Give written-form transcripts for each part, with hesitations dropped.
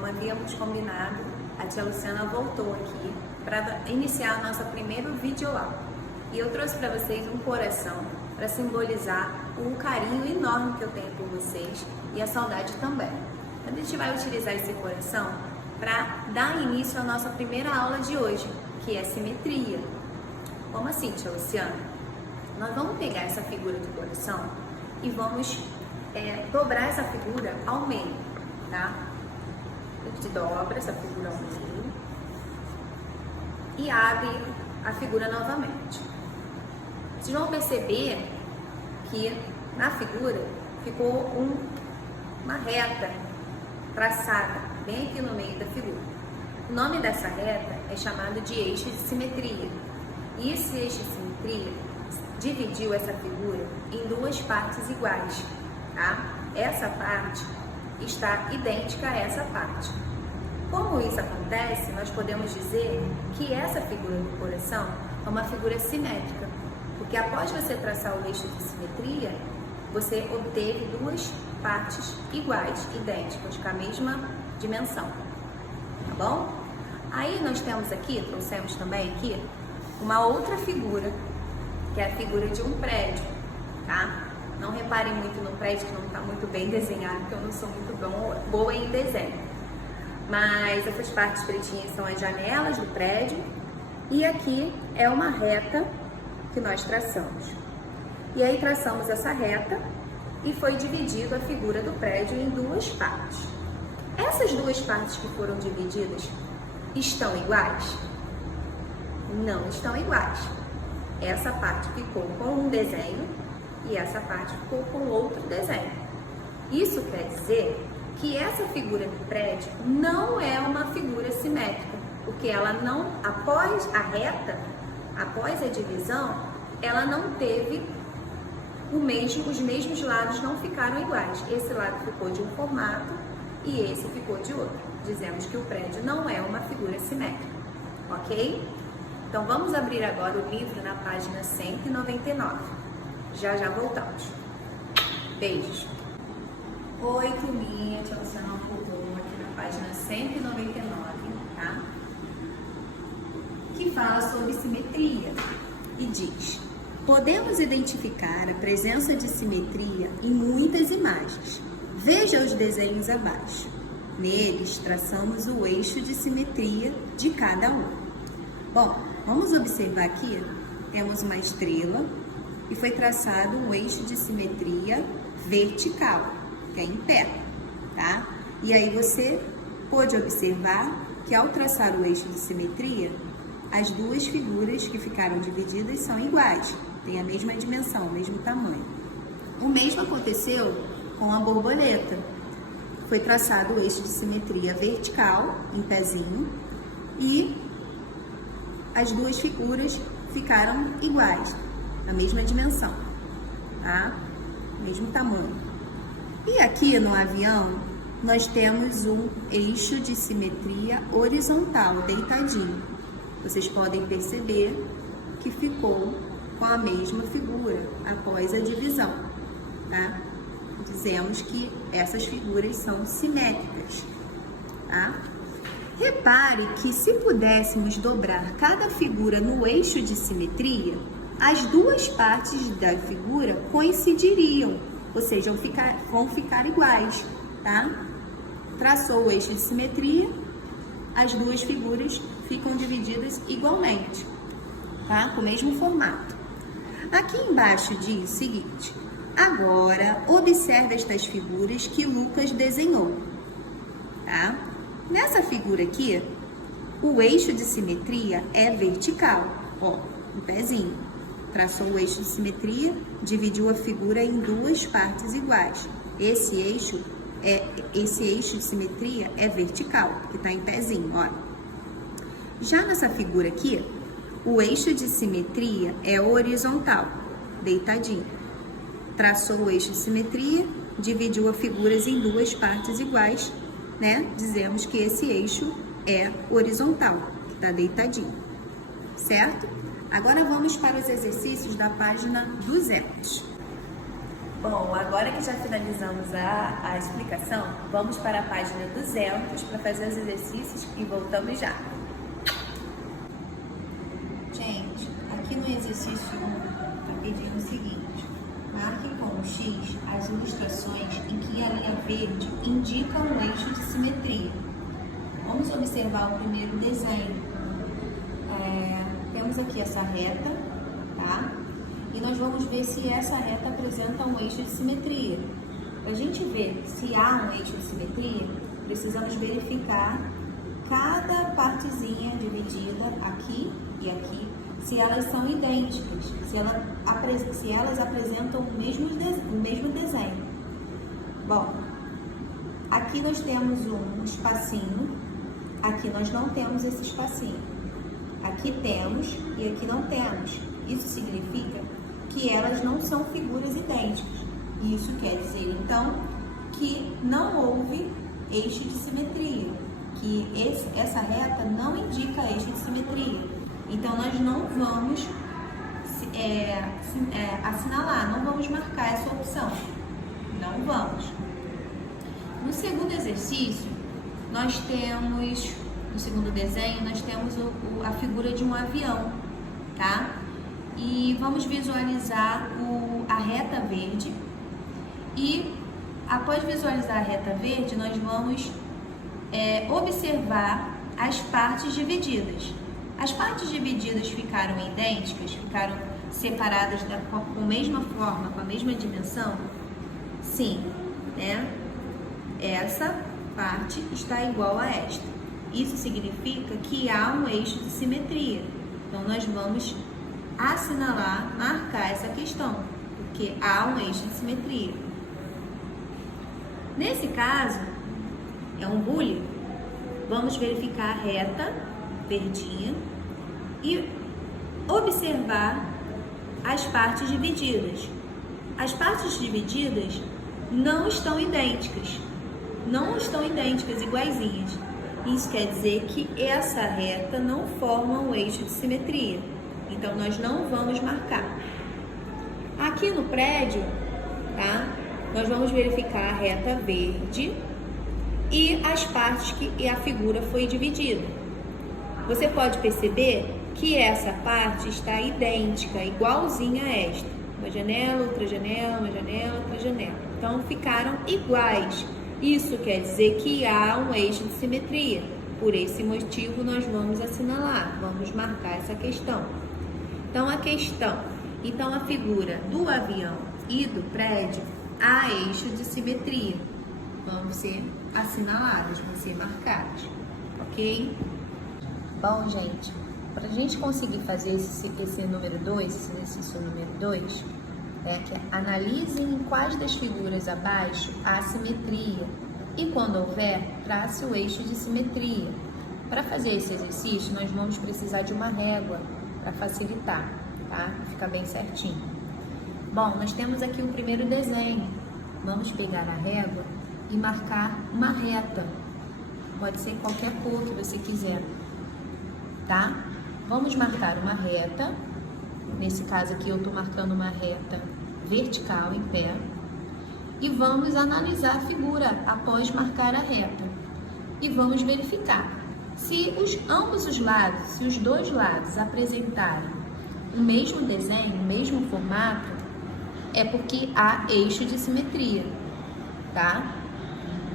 como havíamos combinado, a tia Luciana voltou aqui para iniciar a nossa primeira videoaula. E eu trouxe para vocês um coração para simbolizar o carinho enorme que eu tenho por vocês e a saudade também. A gente vai utilizar esse coração para dar início à nossa primeira aula de hoje, que é simetria. Como assim, tia Luciana? Nós vamos pegar essa figura do coração e vamos dobrar essa figura ao meio, tá? A gente dobra essa figura ao meio e abre a figura novamente. Vocês vão perceber que na figura ficou uma reta traçada bem aqui no meio da figura. O nome dessa reta é chamado de eixo de simetria. E esse eixo de simetria dividiu essa figura em duas partes iguais, tá? Essa parte está idêntica a essa parte. Como isso acontece, nós podemos dizer que essa figura do coração é uma figura simétrica, porque após você traçar o eixo de simetria, você obteve duas partes iguais, idênticas, com a mesma dimensão, tá bom? Aí nós temos aqui, trouxemos também aqui, uma outra figura, que é a figura de um prédio, tá? Não reparem muito no prédio, que não está muito bem desenhado, porque eu não sou muito boa em desenho. Mas essas partes pretinhas são as janelas do prédio, e aqui é uma reta que nós traçamos. E aí traçamos essa reta e foi dividido a figura do prédio em duas partes. Essas duas partes que foram divididas estão iguais? Não estão iguais. Essa parte ficou com um desenho e essa parte ficou com outro desenho. Isso quer dizer que essa figura do prédio não é uma figura simétrica, porque ela não, após a reta, após a divisão, ela não teve os mesmos lados não ficaram iguais. Esse lado ficou de um formato e esse ficou de outro. Dizemos que o prédio não é uma figura simétrica, ok? Então vamos abrir agora o livro na página 199. Já voltamos. Beijos. Oi, turminha, tia Luciana voltou aqui na página 199, tá? Que fala sobre simetria e diz: podemos identificar a presença de simetria em muitas imagens. Veja os desenhos abaixo. Neles traçamos o eixo de simetria de cada um. Bom, vamos observar aqui, temos uma estrela e foi traçado um eixo de simetria vertical, que é em pé, tá? E aí você pode observar que ao traçar o eixo de simetria, as duas figuras que ficaram divididas são iguais, têm a mesma dimensão, o mesmo tamanho. O mesmo aconteceu com a borboleta. Foi traçado o eixo de simetria vertical, em pezinho, e as duas figuras ficaram iguais, a mesma dimensão, tá? Mesmo tamanho. E aqui no avião, nós temos um eixo de simetria horizontal, deitadinho. Vocês podem perceber que ficou com a mesma figura após a divisão, tá? Dizemos que essas figuras são simétricas, tá? Repare que se pudéssemos dobrar cada figura no eixo de simetria, as duas partes da figura coincidiriam, ou seja, vão ficar iguais, tá? Traçou o eixo de simetria, as duas figuras ficam divididas igualmente, tá? Com o mesmo formato. Aqui embaixo diz o seguinte: agora observe estas figuras que Lucas desenhou, tá? Nessa figura aqui, o eixo de simetria é vertical, ó, um pezinho. Traçou o eixo de simetria, dividiu a figura em duas partes iguais. Esse eixo de simetria é vertical, que está em pezinho, ó. Já nessa figura aqui, o eixo de simetria é horizontal, deitadinho. Traçou o eixo de simetria, dividiu as figuras em duas partes iguais, né? Dizemos que esse eixo é horizontal, que está deitadinho, certo? Agora vamos para os exercícios da página 200. Bom, agora que já finalizamos a explicação, vamos para a página 200 para fazer os exercícios e voltamos já. Gente, aqui no exercício 1, está pedindo o seguinte: marque com o X as ilustrações em que a linha verde indica um eixo de simetria. Vamos observar o primeiro desenho. Temos aqui essa reta, tá? E nós vamos ver se essa reta apresenta um eixo de simetria. Para a gente ver se há um eixo de simetria, precisamos verificar cada partezinha dividida aqui e aqui, se elas são idênticas, se elas apresentam o mesmo desenho. Bom, aqui nós temos um espacinho, aqui nós não temos esse espacinho. Aqui temos e aqui não temos. Isso significa que elas não são figuras idênticas. Isso quer dizer, então, que não houve eixo de simetria, que essa reta não indica eixo de simetria. Então, nós não vamos assinalar, não vamos marcar essa opção. Não vamos. No segundo exercício, nós temos, no segundo desenho, nós temos a figura de um avião, tá? E vamos visualizar a reta verde. E após visualizar a reta verde, nós vamos observar as partes divididas. As partes divididas ficaram idênticas, ficaram separadas com a mesma forma, com a mesma dimensão? Sim, né? Essa parte está igual a esta. Isso significa que há um eixo de simetria. Então, nós vamos assinalar, marcar essa questão, porque há um eixo de simetria. Nesse caso, é um boolean. Vamos verificar a reta verdinha e observar as partes divididas. As partes divididas não estão idênticas. Não estão idênticas, iguaizinhas. Isso quer dizer que essa reta não forma um eixo de simetria. Então, nós não vamos marcar. Aqui no prédio, tá? Nós vamos verificar a reta verde e as partes que a figura foi dividida. Você pode perceber que essa parte está idêntica, igualzinha a esta. Uma janela, outra janela, uma janela, outra janela. Então, ficaram iguais. Isso quer dizer que há um eixo de simetria. Por esse motivo, nós vamos assinalar, vamos marcar essa questão. Então, a figura do avião e do prédio, há eixo de simetria. Vão ser assinaladas, vão ser marcadas, ok? Bom, gente, para a gente conseguir fazer esse número 2, esse exercício número 2, que é analise em quais das figuras abaixo há simetria e, quando houver, trace o eixo de simetria. Para fazer esse exercício, nós vamos precisar de uma régua para facilitar, tá? Fica bem certinho. Bom, nós temos aqui o primeiro desenho. Vamos pegar a régua e marcar uma reta. Pode ser qualquer cor que você quiser, tá? Vamos marcar uma reta. Nesse caso aqui eu estou marcando uma reta vertical em pé. E vamos analisar a figura após marcar a reta. E vamos verificar. Se ambos os lados, se os dois lados apresentarem o mesmo desenho, o mesmo formato, é porque há eixo de simetria, tá?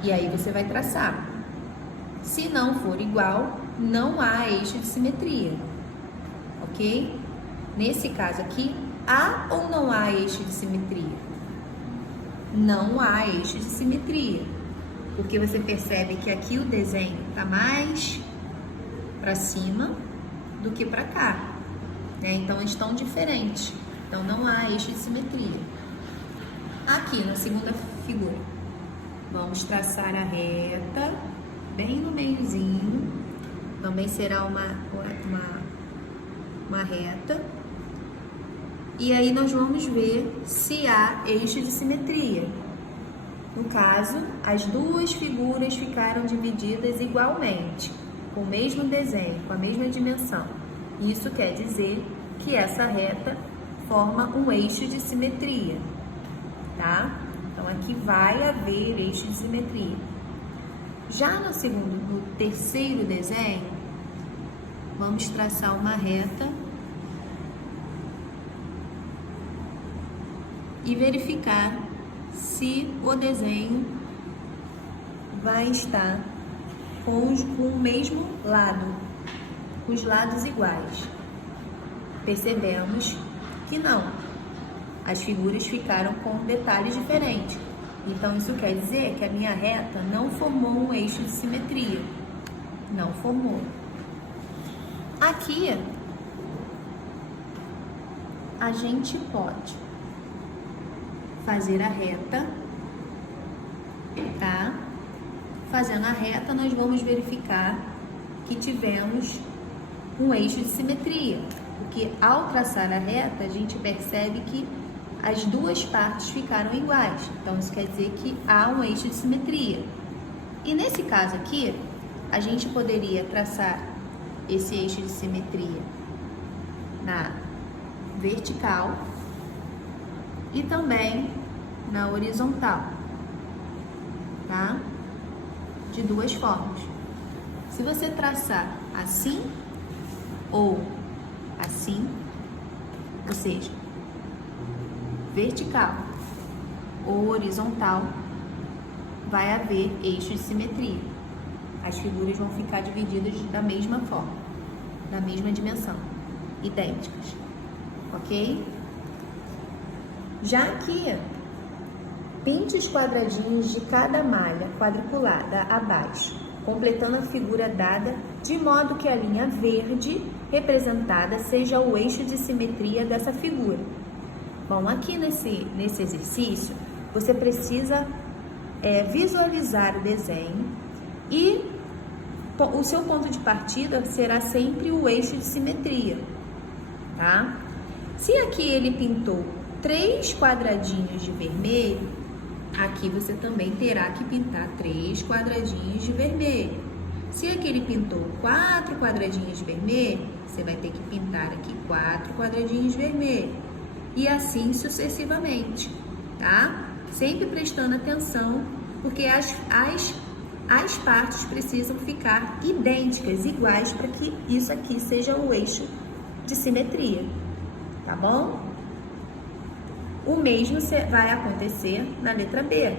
E aí você vai traçar. Se não for igual, não há eixo de simetria, ok? Nesse caso aqui, há ou não há eixo de simetria? Não há eixo de simetria, porque você percebe que aqui o desenho está mais para cima do que para cá, né? Então, estão diferentes. Então, não há eixo de simetria. Aqui, na segunda figura, vamos traçar a reta bem no meiozinho. Também será uma reta. E aí, nós vamos ver se há eixo de simetria. No caso, as duas figuras ficaram divididas igualmente, com o mesmo desenho, com a mesma dimensão. Isso quer dizer que essa reta forma um eixo de simetria. tá? Então, aqui vai haver eixo de simetria. Já no terceiro desenho, vamos traçar uma reta e verificar se o desenho vai estar com o mesmo lado, com os lados iguais. Percebemos que não, as figuras ficaram com detalhes diferentes. Então, isso quer dizer que a minha reta não formou um eixo de simetria. Não formou. Aqui, a gente pode fazer a reta, tá? Fazendo a reta, nós vamos verificar que tivemos um eixo de simetria, porque ao traçar a reta, a gente percebe que as duas partes ficaram iguais. Então, isso quer dizer que há um eixo de simetria. E nesse caso aqui, a gente poderia traçar esse eixo de simetria na vertical e também na horizontal, tá? De duas formas. Se você traçar assim ou assim, ou seja, vertical ou horizontal, vai haver eixo de simetria. As figuras vão ficar divididas da mesma forma, da mesma dimensão, idênticas, ok? Já aqui, pinte os quadradinhos de cada malha quadriculada abaixo, completando a figura dada, de modo que a linha verde representada seja o eixo de simetria dessa figura. Bom, aqui nesse exercício, você precisa visualizar o desenho e o seu ponto de partida será sempre o eixo de simetria, tá? Se aqui ele pintou 3 quadradinhos de vermelho, aqui você também terá que pintar 3 quadradinhos de vermelho. Se aqui ele pintou 4 quadradinhos de vermelho, você vai ter que pintar aqui 4 quadradinhos de vermelho. E assim sucessivamente, tá? Sempre prestando atenção, porque as partes precisam ficar idênticas, iguais, para que isso aqui seja o eixo de simetria, tá bom? O mesmo vai acontecer na letra B,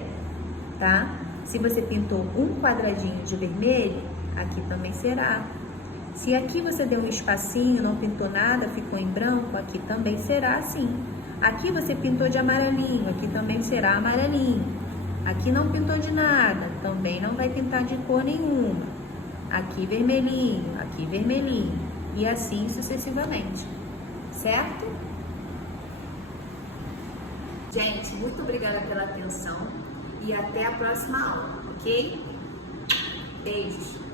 tá? Se você pintou um quadradinho de vermelho, aqui também será. Se aqui você deu um espacinho, não pintou nada, ficou em branco, aqui também será assim. Aqui você pintou de amarelinho, aqui também será amarelinho. Aqui não pintou de nada, também não vai pintar de cor nenhuma. Aqui vermelhinho, aqui vermelhinho. E assim sucessivamente, certo? Gente, muito obrigada pela atenção e até a próxima aula, ok? Beijos!